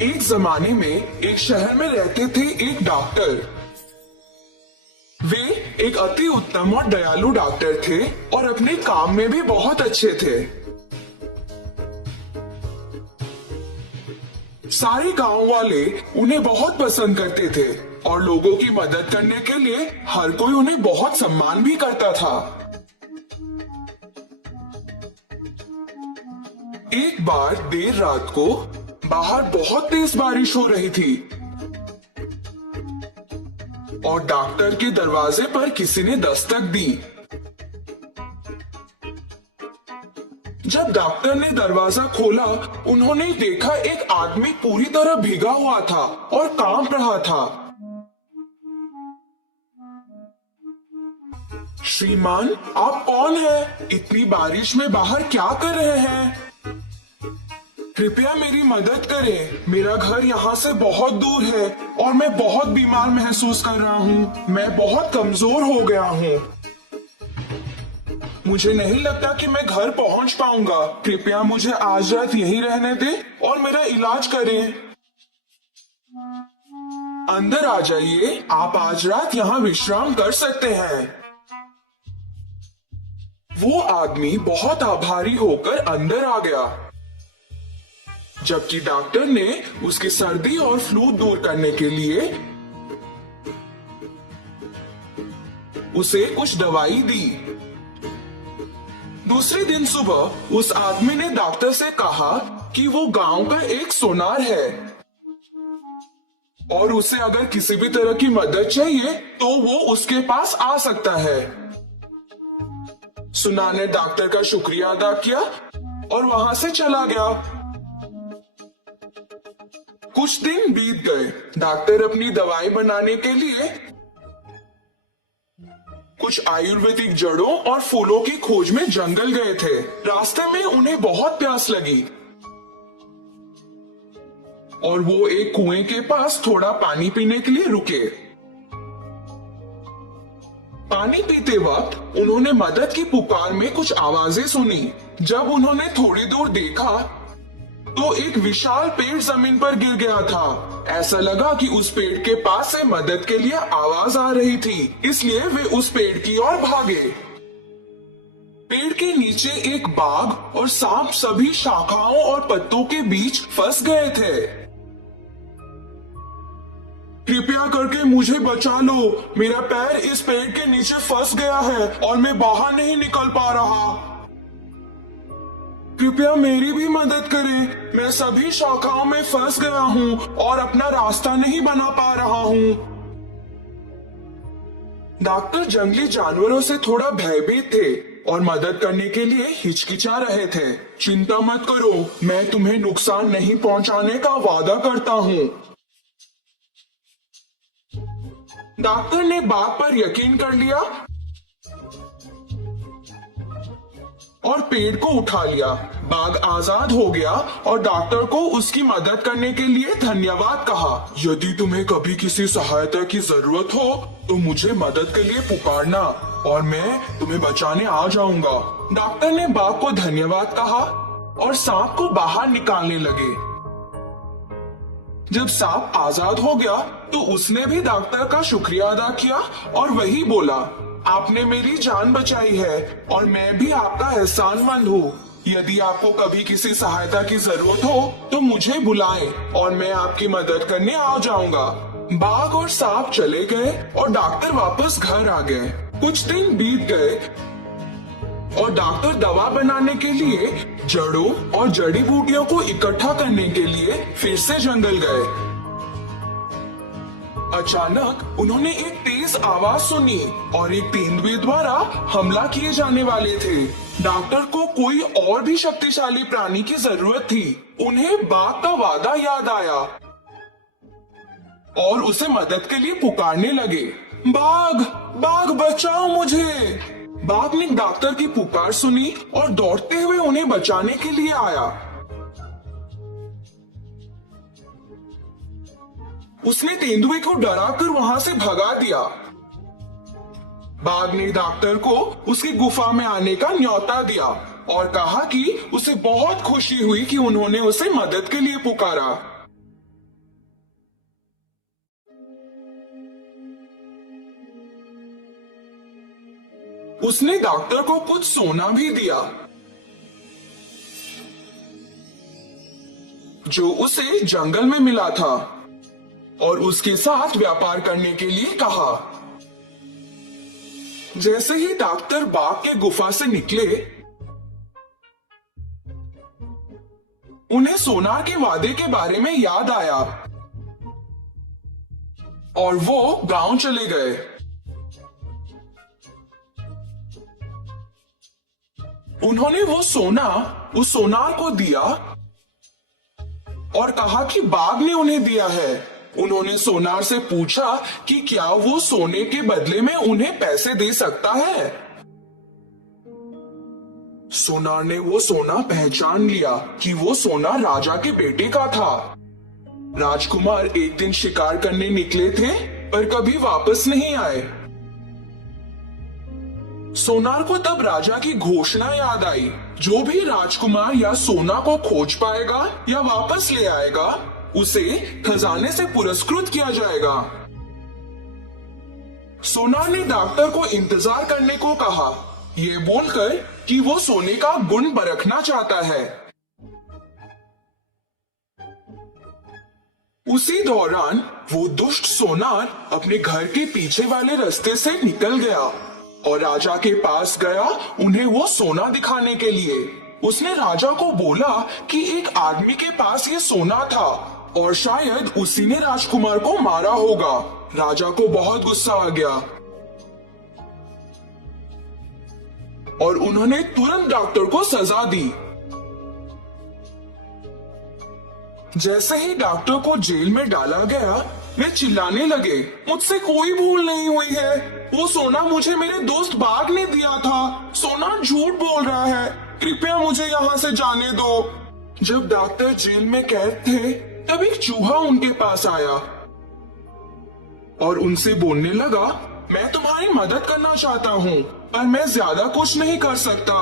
एक जमाने में एक शहर में रहते थे एक डॉक्टर। वे एक अति उत्तम और दयालु डॉक्टर थे और अपने काम में भी बहुत अच्छे थे। सारे गांव वाले उन्हें बहुत पसंद करते थे और लोगों की मदद करने के लिए हर कोई उन्हें बहुत सम्मान भी करता था। एक बार देर रात को बाहर बहुत तेज बारिश हो रही थी और डॉक्टर के दरवाजे पर किसी ने दस्तक दी। जब डॉक्टर ने दरवाजा खोला, उन्होंने देखा एक आदमी पूरी तरह भीगा हुआ था और कांप रहा था। श्रीमान, आप कौन हैं? इतनी बारिश में बाहर क्या कर रहे हैं? कृपया मेरी मदद करें। मेरा घर यहाँ से बहुत दूर है और मैं बहुत बीमार महसूस कर रहा हूँ। मैं बहुत कमजोर हो गया हूँ। मुझे नहीं लगता कि मैं घर पहुँच पाऊंगा। कृपया मुझे आज रात यहीं रहने दें और मेरा इलाज करें। अंदर आ जाइए। आप आज रात यहाँ विश्राम कर सकते हैं। वो आदमी बहुत आभारी होकर अंदर आ गया, जबकि डॉक्टर ने उसकी सर्दी और फ्लू दूर करने के लिए उसे कुछ दवाई दी। दूसरे दिन सुबह उस आदमी ने डॉक्टर से कहा कि वो गांव का एक सोनार है और उसे अगर किसी भी तरह की मदद चाहिए तो वो उसके पास आ सकता है। सुनार ने डॉक्टर का शुक्रिया अदा किया और वहां से चला गया। कुछ दिन बीत गए। डॉक्टर अपनी दवाई बनाने के लिए कुछ आयुर्वेदिक जड़ों और फूलों की खोज में जंगल गए थे। रास्ते में उन्हें बहुत प्यास लगी और वो एक कुएं के पास थोड़ा पानी पीने के लिए रुके। पानी पीते वक्त उन्होंने मदद की पुकार में कुछ आवाजें सुनी। जब उन्होंने थोड़ी दूर देखा तो एक विशाल पेड़ जमीन पर गिर गया था। ऐसा लगा कि उस पेड़ के पास से मदद के लिए आवाज आ रही थी, इसलिए वे उस पेड़ की ओर भागे। पेड़ के नीचे एक बाघ और सांप सभी शाखाओं और पत्तों के बीच फंस गए थे। कृपया करके मुझे बचा लो। मेरा पैर इस पेड़ के नीचे फंस गया है और मैं बाहर नहीं निकल पा रहा। कृपया मेरी भी मदद करें। मैं सभी शाखाओं में फंस गया हूँ और अपना रास्ता नहीं बना पा रहा हूँ। डॉक्टर जंगली जानवरों से थोड़ा भयभीत थे और मदद करने के लिए हिचकिचा रहे थे। चिंता मत करो, मैं तुम्हें नुकसान नहीं पहुंचाने का वादा करता हूँ। डॉक्टर ने बाघ पर यकीन कर लिया और पेड़ को उठा लिया। बाघ आजाद हो गया और डॉक्टर को उसकी मदद करने के लिए धन्यवाद कहा। यदि तुम्हें कभी किसी सहायता की जरूरत हो तो मुझे मदद के लिए पुकारना और मैं तुम्हें बचाने आ जाऊंगा। डॉक्टर ने बाघ को धन्यवाद कहा और सांप को बाहर निकालने लगे। जब सांप आजाद हो गया तो उसने भी डॉक्टर का शुक्रिया अदा किया और वही बोला, आपने मेरी जान बचाई है और मैं भी आपका एहसानमंद हूँ। यदि आपको कभी किसी सहायता की जरूरत हो तो मुझे बुलाएं और मैं आपकी मदद करने आ जाऊंगा। बाघ और सांप चले गए और डॉक्टर वापस घर आ गए। कुछ दिन बीत गए और डॉक्टर दवा बनाने के लिए जड़ों और जड़ी बूटियों को इकट्ठा करने के लिए फिर से जंगल गए। अचानक उन्होंने एक तेज आवाज सुनी और एक तेंदुए द्वारा हमला किए जाने वाले थे। डॉक्टर को कोई और भी शक्तिशाली प्राणी की जरूरत थी। उन्हें बाघ का वादा याद आया और उसे मदद के लिए पुकारने लगे, बाघ, बाघ बचाओ मुझे। बाघ ने डॉक्टर की पुकार सुनी और दौड़ते हुए उन्हें बचाने के लिए आया। उसने तेंदुए को डराकर वहां से भगा दिया। बाघ ने डॉक्टर को उसकी गुफा में आने का न्योता दिया और कहा कि उसे बहुत खुशी हुई कि उन्होंने उसे मदद के लिए पुकारा। उसने डॉक्टर को कुछ सोना भी दिया जो उसे जंगल में मिला था और उसके साथ व्यापार करने के लिए कहा। जैसे ही डॉक्टर बाग के गुफा से निकले, उन्हें सोनार के वादे के बारे में याद आया और वो गांव चले गए। उन्होंने वो सोना उस सोनार को दिया और कहा कि बाघ ने उन्हें दिया है। उन्होंने सोनार से पूछा कि क्या वो सोने के बदले में उन्हें पैसे दे सकता है। सोनार ने वो सोना पहचान लिया कि वो सोना राजा के बेटे का था। राजकुमार एक दिन शिकार करने निकले थे पर कभी वापस नहीं आए। सोनार को तब राजा की घोषणा याद आई, जो भी राजकुमार या सोना को खोज पाएगा या वापस ले आएगा, उसे खजाने से पुरस्कृत किया जाएगा। सोनार ने डॉक्टर को इंतजार करने को कहा, ये बोलकर कि वो सोने का गुण परखना चाहता है। उसी दौरान वो दुष्ट सोनार अपने घर के पीछे वाले रास्ते से निकल गया और राजा के पास गया उन्हें वो सोना दिखाने के लिए। उसने राजा को बोला कि एक आदमी के पास ये सोना था और शायद उसी ने राजकुमार को मारा होगा। राजा को बहुत गुस्सा आ गया और उन्होंने तुरंत डॉक्टर को सजा दी। जैसे ही डॉक्टर को जेल में डाला गया, वे चिल्लाने लगे, मुझसे कोई भूल नहीं हुई है। वो सोना मुझे मेरे दोस्त बाघ ने दिया था। सोना झूठ बोल रहा है। कृपया मुझे यहाँ से जाने दो। जब डॉक्टर जेल में कैद थे, तब एक चूहा उनके पास आया और उनसे बोलने लगा, मैं तुम्हारी मदद करना चाहता हूँ, पर मैं ज्यादा कुछ नहीं कर सकता।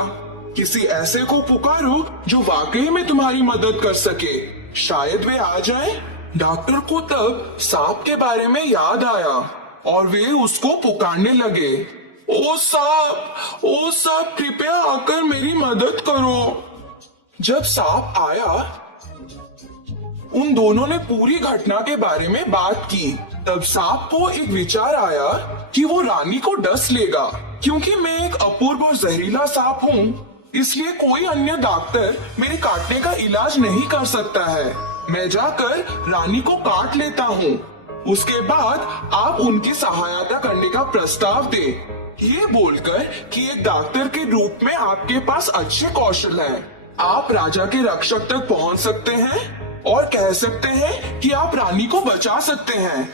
किसी ऐसे को पुकारो जो वाकई में तुम्हारी मदद कर सके, शायद वे आ जाएं। डॉक्टर को तब सांप के बारे में याद आया और वे उसको पुकारने लगे, ओ सांप कृपया आकर मेरी मदद करो। जब सांप आया, उन दोनों ने पूरी घटना के बारे में बात की। तब सांप को एक विचार आया कि वो रानी को डस लेगा। क्योंकि मैं एक अपूर्व और जहरीला सांप हूँ, इसलिए कोई अन्य डॉक्टर मेरे काटने का इलाज नहीं कर सकता है। मैं जाकर रानी को काट लेता हूँ। उसके बाद आप उनकी सहायता करने का प्रस्ताव दें। ये बोलकर कि एक डॉक्टर के रूप में आपके पास अच्छे कौशल हैं, आप राजा के रक्षक तक पहुँच सकते हैं और कह सकते हैं कि आप रानी को बचा सकते हैं।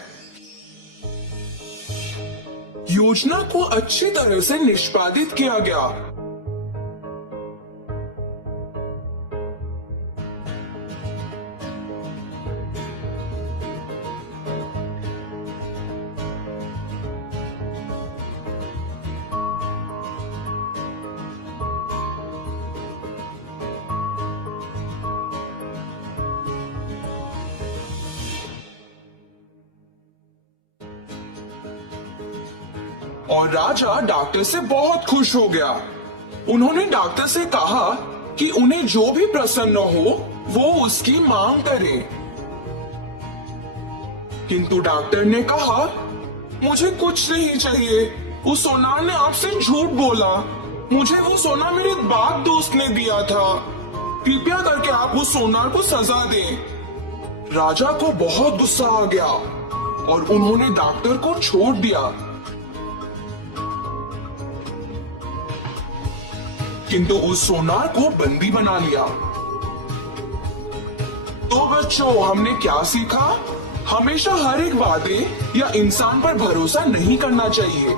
योजना को अच्छी तरह से निष्पादित किया गया। और राजा डॉक्टर से बहुत खुश हो गया। उन्होंने डॉक्टर से कहा कि उन्हें जो भी प्रसन्न हो वो उसकी मांग करे। किंतु डॉक्टर ने कहा, मुझे कुछ नहीं चाहिए। उस सोनार ने आपसे झूठ बोला। मुझे वो सोना मेरे बाघ दोस्त ने दिया था। कृपया करके आप उस सोनार को सजा दें। राजा को बहुत गुस्सा आ गया और उन्होंने डॉक्टर को छोड़ दिया। किंतु उस सोनार को बंदी बना लिया। तो बच्चों, हमने क्या सीखा? हमेशा हर एक वादे या इंसान पर भरोसा नहीं करना चाहिए।